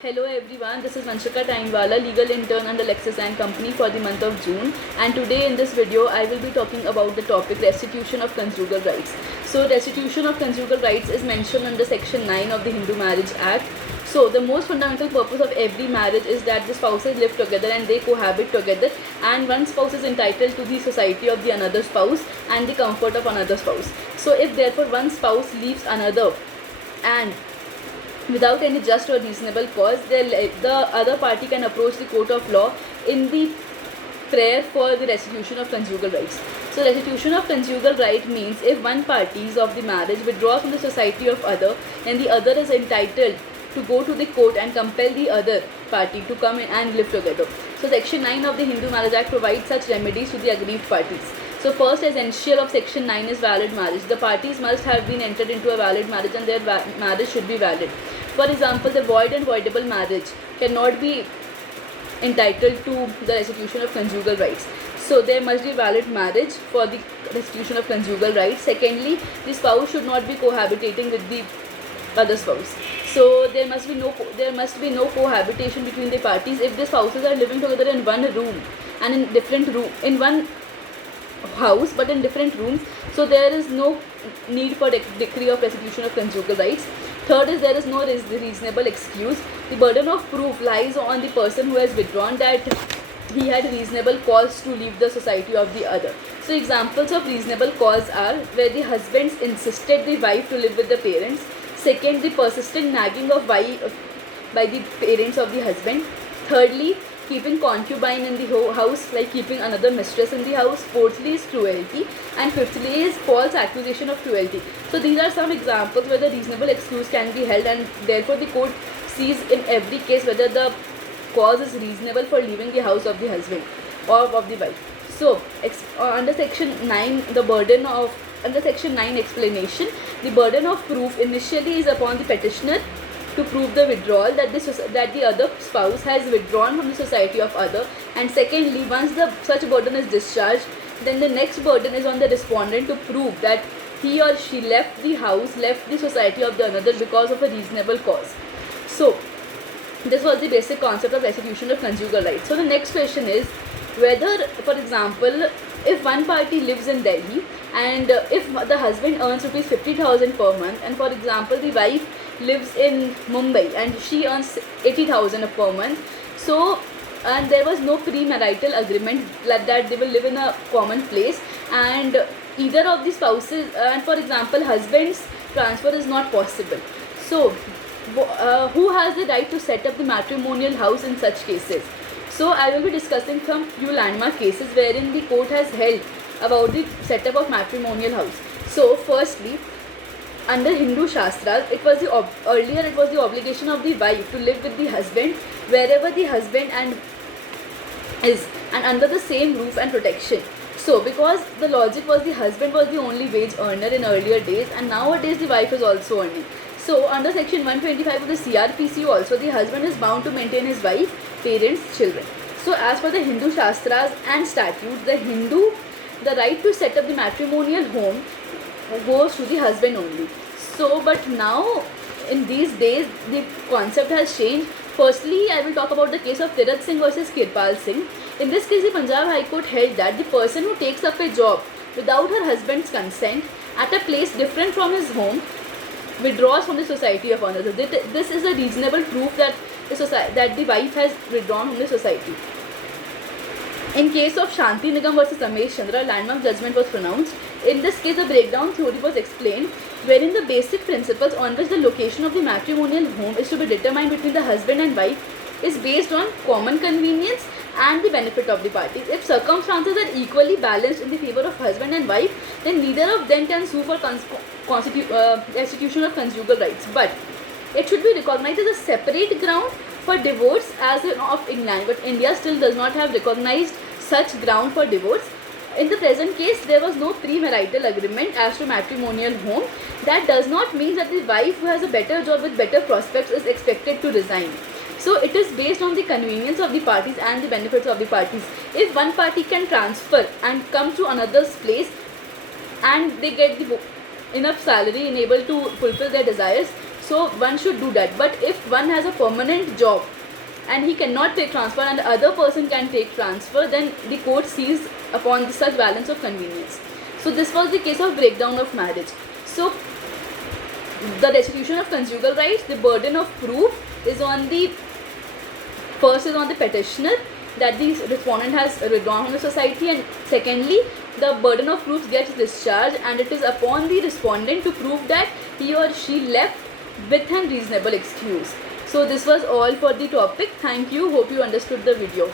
Hello everyone, this is Vanshika Tainwala, legal intern under Lexis & Company for the month of June, and today in this video I will be talking about the topic restitution of conjugal rights. So restitution of conjugal rights is mentioned under section 9 of the Hindu Marriage Act. So the most fundamental purpose of every marriage is that the spouses live together and they cohabit together, and one spouse is entitled to the society of the another spouse and the comfort of another spouse. So if therefore one spouse leaves another and without any just or reasonable cause, the other party can approach the court of law in the prayer for the restitution of conjugal rights. So restitution of conjugal right means if one party of the marriage withdraws from the society of other, then the other is entitled to go to the court and compel the other party to come in and live together. So section 9 of the Hindu Marriage Act provides such remedies to the aggrieved parties. So first essential of section 9 is valid marriage. The parties must have been entered into a valid marriage and their marriage should be valid. For example, the void and voidable marriage cannot be entitled to the restitution of conjugal rights. So there must be valid marriage for the restitution of conjugal rights. Secondly, the spouse should not be cohabitating with the other spouse. So there must be no cohabitation between the parties if the spouses are living together in one room and in one house but in different rooms. So there is no need for decree of restitution of conjugal rights. Third is there is no reasonable excuse. The burden of proof lies on the person who has withdrawn that he had reasonable cause to leave the society of the other. So examples of reasonable cause are where the husbands insisted the wife to live with the parents. Second, the persistent nagging of wife by the parents of the husband. Thirdly, keeping concubine in the house, like keeping another mistress in the house. Fourthly is cruelty, and fifthly is false accusation of cruelty. So these are some examples where the reasonable excuse can be held, and therefore the court sees in every case whether the cause is reasonable for leaving the house of the husband or of the wife. So under section 9 under section 9 explanation, the burden of proof initially is upon the petitioner to prove the withdrawal, that the other spouse has withdrawn from the society of other, and secondly, once such burden is discharged, then the next burden is on the respondent to prove that he or she left the society of the another because of a reasonable cause. So this was the basic concept of restitution of conjugal rights. So the next question is whether, for example, if one party lives in Delhi and if the husband earns rupees 50,000 per month, and for example the wife lives in Mumbai and she earns 80,000 per month, so and there was no premarital agreement like that they will live in a common place, and either of the spouses and for example husband's transfer is not possible, so who has the right to set up the matrimonial house in such cases? So I will be discussing some few landmark cases wherein the court has held about the setup of matrimonial house. So firstly, under Hindu Shastras, earlier it was the obligation of the wife to live with the husband wherever the husband is and under the same roof and protection. So because the logic was the husband was the only wage earner in earlier days, and nowadays the wife is also earning. So under section 125 of the CRPC also, the husband is bound to maintain his wife, parents, children. So as per the Hindu Shastras and statutes, the right to set up the matrimonial home goes to the husband only. So but now in these days the concept has changed. Firstly, I will talk about the case of Tirath Singh versus Kirpal Singh. In this case, the Punjab High Court held that the person who takes up a job without her husband's consent at a place different from his home withdraws from the society of another. This is a reasonable proof that the wife has withdrawn from the society. In case of Shanti Nigam versus Ramesh Chandra, a landmark judgment was pronounced. In this case, a breakdown theory was explained, wherein the basic principles on which the location of the matrimonial home is to be determined between the husband and wife is based on common convenience and the benefit of the parties. If circumstances are equally balanced in the favor of husband and wife, then neither of them can sue for restitution of conjugal rights. But it should be recognized as a separate ground for divorce as of England, but India still does not have recognized such ground for divorce. In the present case, there was no premarital agreement as to matrimonial home. That does not mean that the wife who has a better job with better prospects is expected to resign. So it is based on the convenience of the parties and the benefits of the parties. If one party can transfer and come to another's place and they get enough salary and able to fulfill their desires, So one should do that. But if one has a permanent job and he cannot take transfer and the other person can take transfer, then the court sees upon such balance of convenience. So this was the case of breakdown of marriage. So the restitution of conjugal rights, the burden of proof is on the first is on the petitioner that the respondent has withdrawn from the society, and secondly the burden of proof gets discharged and it is upon the respondent to prove that he or she left with an reasonable excuse. So this was all for the topic. Thank you. Hope you understood the video.